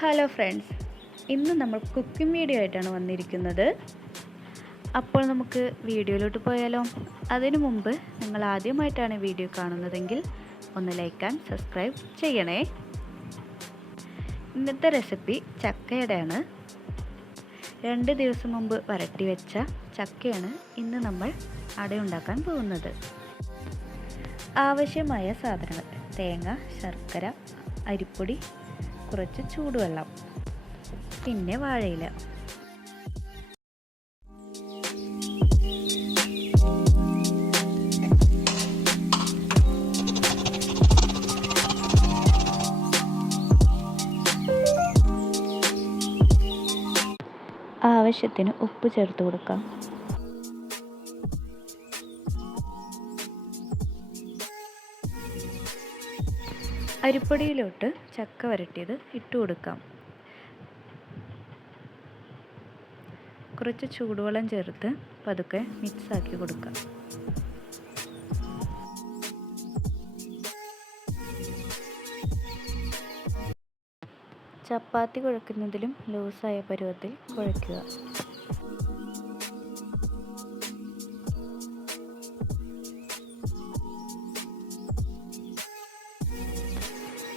Hello friends, ഇന്ന് നമ്മൾ cooking video ആയിട്ടാണ് വന്നിരിക്കുന്നത്. അപ്പോൾ നമുക്ക് വീഡിയോയിലോട്ട് പോയാലോ. അതിനു മുമ്പ് നിങ്ങൾ ആദ്യമായിട്ടാണ് വീഡിയോ കാണുന്നതെങ്കിൽ ഒന്ന് ലൈക്ക് ആൻഡ് സബ്സ്ക്രൈബ് ചെയ്യണേ. ഇന്നത്തെ റെസിപ്പി ചക്കയുടെയാണ്. 2 ദിവസം മുമ്പ് വരട്ടി വെച്ച ചക്കയാണ് ഇന്ന് നമ്മൾ അടയുണ്ടാക്കാൻ പോകുന്നത്. ആവശ്യമായ സാധനങ്ങൾ: തേങ്ങ, ശർക്കര, അരിപ്പൊടി, കുറച്ച് ചൂടുവെള്ളം, പിന്നെ വാഴയില. ആവശ്യത്തിന് ഉപ്പ് ചേർത്ത് കൊടുക്കാം. അരിപ്പൊടിയിലോട്ട് ചക്ക വരട്ടിയത് ഇട്ട് കൊടുക്കാം. കുറച്ച് ചൂടുവെള്ളം ചേർത്ത് പതുക്കെ മിക്സാക്കി കൊടുക്കാം. ചപ്പാത്തി കുഴക്കുന്നതിലും ലൂസായ പരുവത്തിൽ കുഴയ്ക്കുക.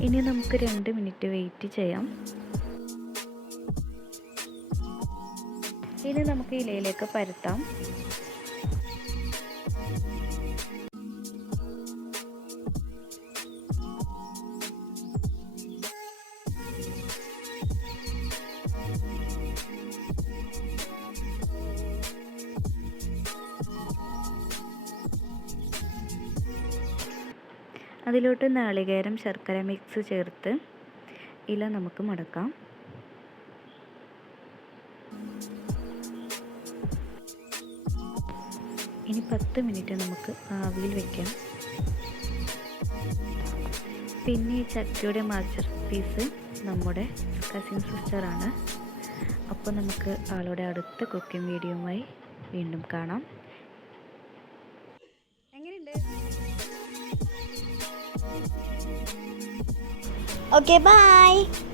ഇനി നമുക്ക് 2 മിനിറ്റ് വെയിറ്റ് ചെയ്യാം. ഇനി നമുക്ക് ഇലയിലേക്ക് പരത്താം. അതിലോട്ട് നാളികേരം, ശർക്കര മിക്സ് ചേർത്ത് ഇല നമുക്ക് മടക്കാം. ഇനി 10 മിനിറ്റ് നമുക്ക് ആവിയിൽ വെക്കാം. പിന്നെ ഈ ചക്കയുടെ മാസ്റ്റർ പീസ് നമ്മുടെ കസിൻ സിസ്റ്ററാണ്. അപ്പോൾ നമുക്ക് ആളുടെ അടുത്ത കുക്കിംഗ് വീഡിയോയുമായി വീണ്ടും കാണാം. Okay, bye.